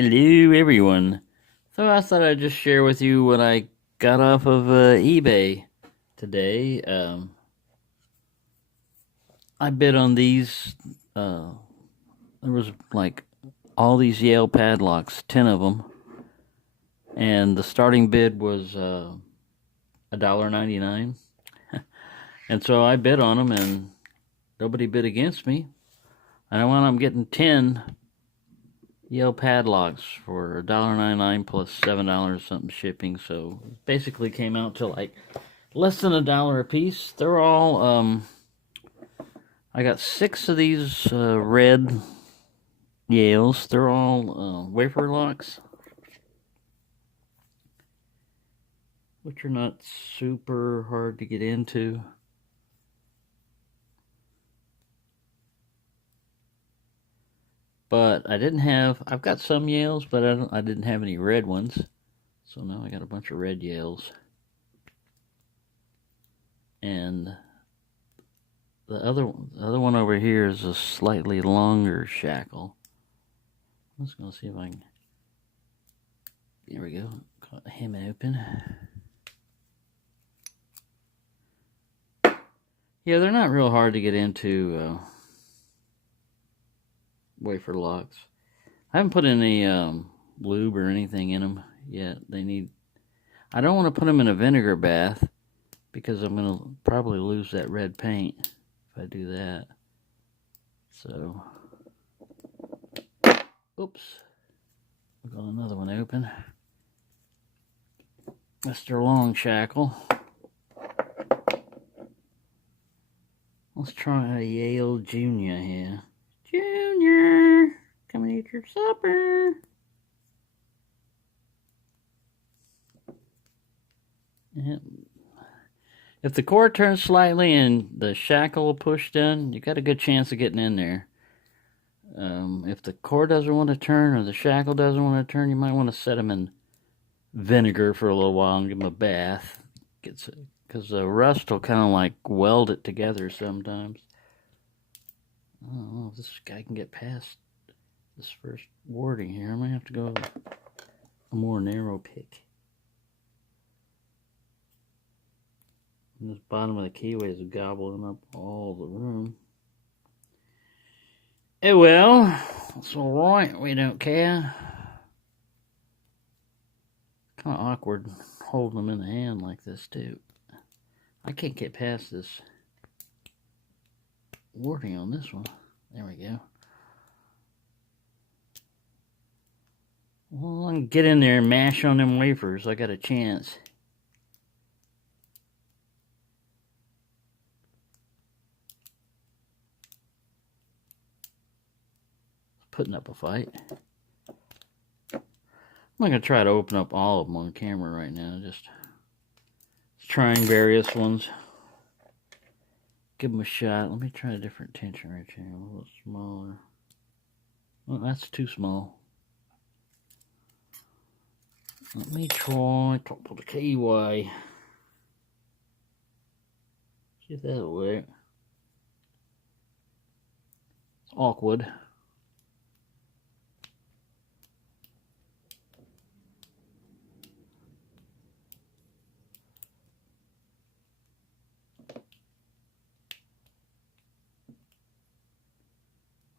Hello everyone. So I thought I'd just share with you what I got off of eBay today. I bid on these. There was like all these Yale padlocks, 10 of them, and the starting bid was $1.99. And so I bid on them, and nobody bid against me. And I wound up getting 10 Yale padlocks for $1.99 plus $7 something shipping. So basically came out to like less than $1 a piece. They're all I got 6 of these red Yales. They're all wafer locks, which are not super hard to get into. But I've got some Yales, but I didn't have any red ones. So now I got a bunch of red Yales. And the other one over here is a slightly longer shackle. I'm just going to see if I can... There we go. Got him open. Yeah, they're not real hard to get into wafer locks. I haven't put any lube or anything in them yet. I don't want to put them in a vinegar bath because I'm going to probably lose that red paint if I do that. So, oops. We've got another one open. Mr. Long Shackle. Let's try a Yale Junior here. Junior, come and eat your supper. If the cord turns slightly and the shackle pushed in, you got a good chance of getting in there. If the cord doesn't want to turn or the shackle doesn't want to turn, you might want to set them in vinegar for a little while and give them a bath. Because the rust will kind of like weld it together sometimes. I don't know if this guy can get past this first warding here. I might have to go a more narrow pick. And this bottom of the keyway is gobbling up all the room. Oh well, it's alright, we don't care. Kind of awkward holding them in the hand like this too. I can't get past this warding on this one. There we go. Well, I can get in there and mash on them wafers. I got a chance. Putting up a fight. I'm not going to try to open up all of them on camera right now. Just trying various ones. Give them a shot. Let me try a different tension wrench here. A little smaller. Well, that's too small. Let me try top of the keyway. See if that'll work. It's awkward.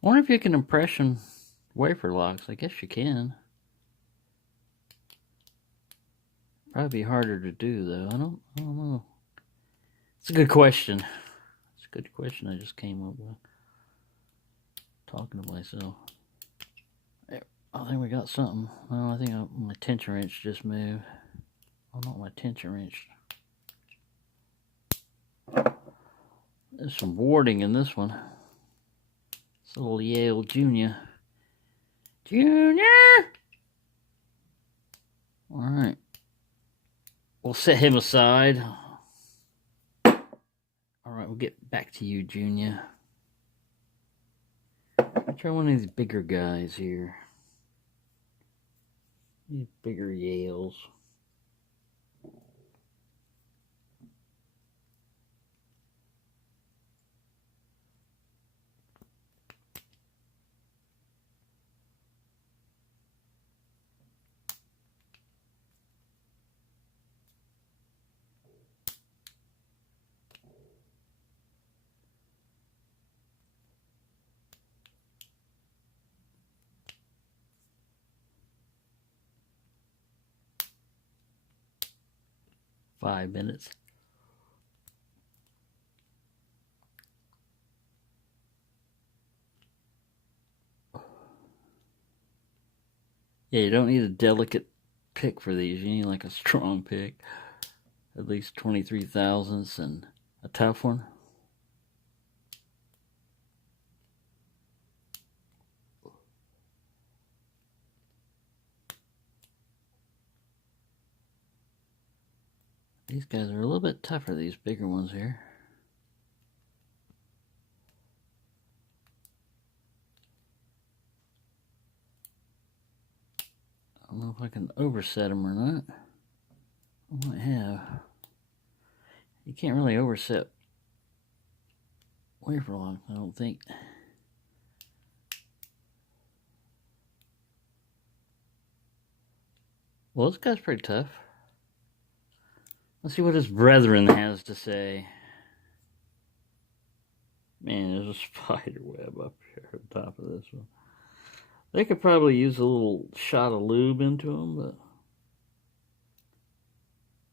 I wonder if you can impression wafer locks. I guess you can. Probably be harder to do though. I don't know. It's a good question. It's a good question I just came up with. Talking to myself. I think we got something. Well, I think my tension wrench just moved. Oh, not my tension wrench. There's some warding in this one. It's a little Yale Junior. Junior! Alright. We'll set him aside. Alright, we'll get back to you, Junior. I'll try one of these bigger guys here. These bigger Yales. 5 minutes. Yeah, you don't need a delicate pick for these. You need like a strong pick. At least 23 thousandths and a tough one. These guys are a little bit tougher, these bigger ones here. I don't know if I can overset them or not. I might have. You can't really overset wafer locks, I don't think. Well, this guy's pretty tough. Let's see what his brethren has to say. Man, there's a spider web up here on top of this one. They could probably use a little shot of lube into them, but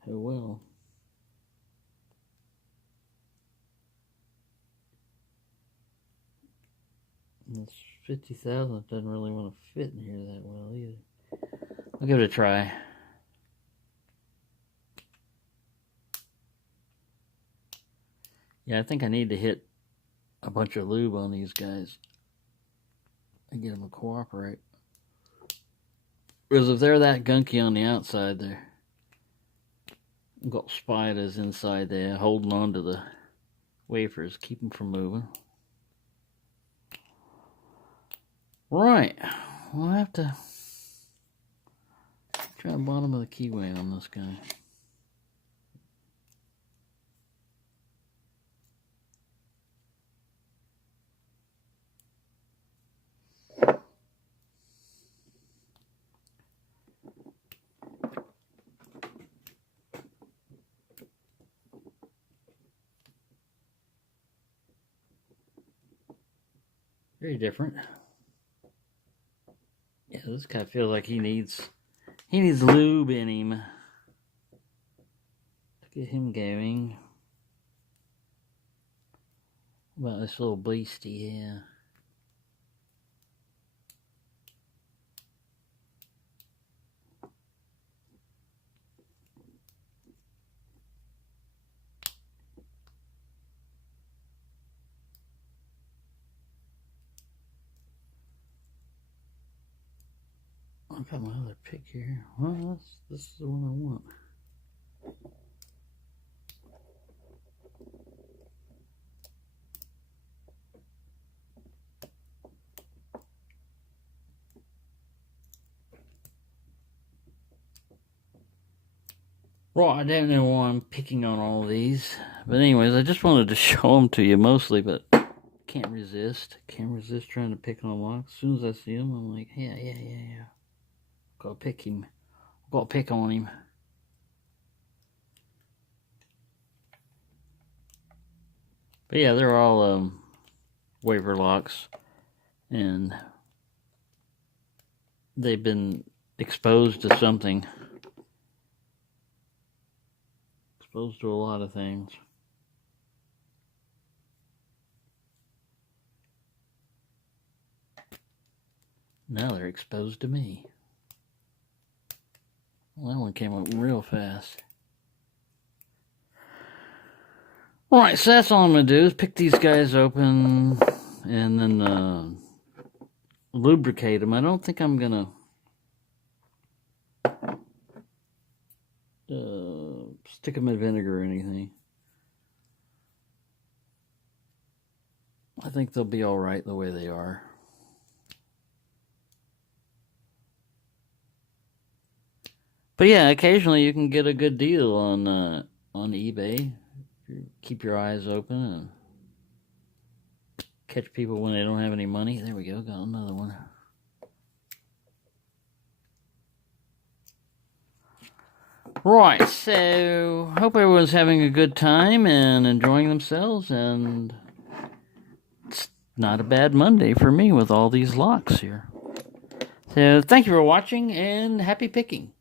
oh well. This 50,000 doesn't really want to fit in here that well either. I'll give it a try. Yeah, I think I need to hit a bunch of lube on these guys and get them to cooperate. Because if they're that gunky on the outside, they're got spiders inside there holding on to the wafers, keep them from moving. Right, we'll have to try the bottom of the keyway on this guy. Very different. Yeah, this guy feels like he needs lube in him to get him going. What about this little beastie here? I've got my other pick here. Well, this is the one I want. Right, I don't know why I'm picking on all of these. But anyways, I just wanted to show them to you mostly, but can't resist. Can't resist trying to pick on them locks. As soon as I see them, I'm like, yeah. Gotta pick him. Gotta pick on him. But yeah, they're all wafer locks. And they've been exposed to something. Exposed to a lot of things. Now they're exposed to me. Well, that one came up real fast. Alright, so that's all I'm going to do is pick these guys open and then lubricate them. I don't think I'm going to stick them in vinegar or anything. I think they'll be alright the way they are. But yeah, occasionally you can get a good deal on eBay. Keep your eyes open and catch people when they don't have any money. There we go, got another one. Right, so hope everyone's having a good time and enjoying themselves, and it's not a bad Monday for me with all these locks here. So thank you for watching and happy picking.